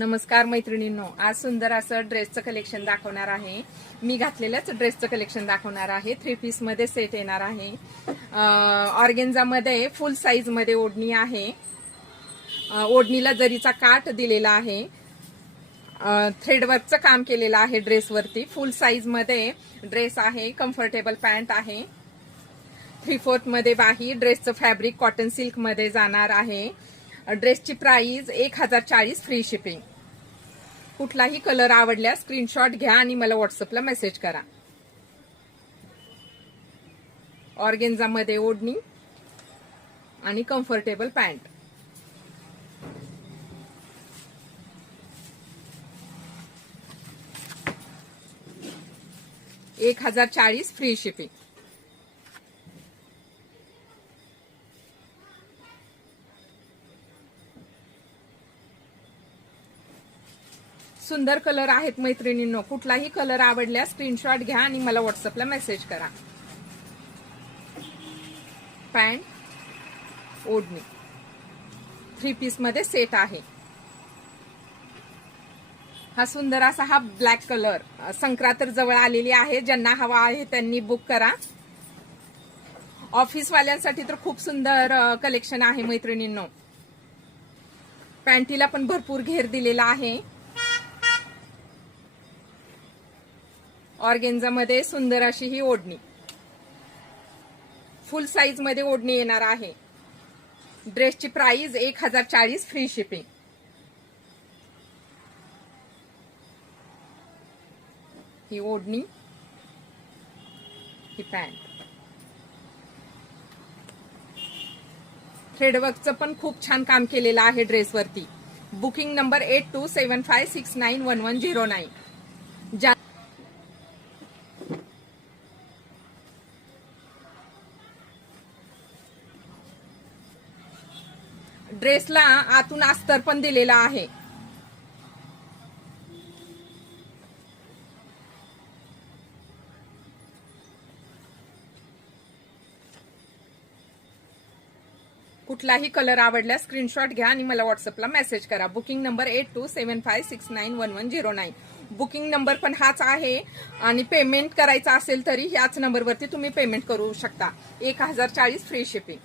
नमस्कार मैत्रिणींनो, आज सुंदर असं ड्रेसचं कलेक्शन दाखवणार आहे। मी घातलेल्याच ड्रेसचं कलेक्शन दाखवणार आहे। 3 पीस मध्ये सेट येणार आहे। ऑर्गेन्झा मध्ये फुल साईज मध्ये ओढणी आहे। ओढणीला जरीचा काठ दिलेला आहे। थ्रेडवर्कचं काम केलेलं आहे ड्रेसवरती। फुल साईज मध्ये ड्रेस आहे। कम्फर्टेबल पॅन्ट आहे। 3/4 मध्ये बाही। ड्रेसचं फॅब्रिक कॉटन सिल्क मध्ये जाणार आहे। ड्रेसची प्राइस 1040 फ्री शिपिंग। कुठलाही कलर आवडल्यास स्क्रीनशॉट घ्या आणि मला व्हॉट्सअपला मेसेज करा। ऑर्गेन्झा मध्ये ओढणी आणि कम्फर्टेबल पॅन्ट। $1040 free shipping. सुंदर कलर आहेत मैत्रिणींनो, कुठलाही कलर आवडल्यास स्क्रीनशॉट घ्या आणि मला व्हॉट्सअपला मेसेज करा। पॅन्ट ओढणी 3 पीस मध्ये सेट आहे। हा सुंदर असा हा ब्लॅक कलर। संक्रांत जवळ आलेली आहे, ज्यांना हवा आहे त्यांनी बुक करा। ऑफिस वाल्यांसाठी तर खूप सुंदर कलेक्शन आहे मैत्रिणींनो। पॅन्टीला पण भरपूर घेर दिलेला आहे। ऑर्गेन्झा मध्ये सुंदर अशी ही ओढणी फुल साईज मध्ये ओढणी येणार आहे। ड्रेसची प्राइस 1040 फ्री शिपिंग। ही ओढणी, ही पॅन्ट। थ्रेडवर्कचं पण खूप छान काम केलेलं आहे ड्रेसवरती। Booking number 8275691109। ड्रेसला आतून अस्तर पण दिलेला आहे। कुठलाही कलर आवडल्यास स्क्रीनशॉट घ्या आणि मला व्हॉट्सअपला मेसेज करा। Booking number 8275691109। बुकिंग नंबर पण हाच आहे आणि पेमेंट करायचं असेल तरी याच नंबरवरती तुम्ही पेमेंट करू शकता। 1040 फ्री शिपिंग।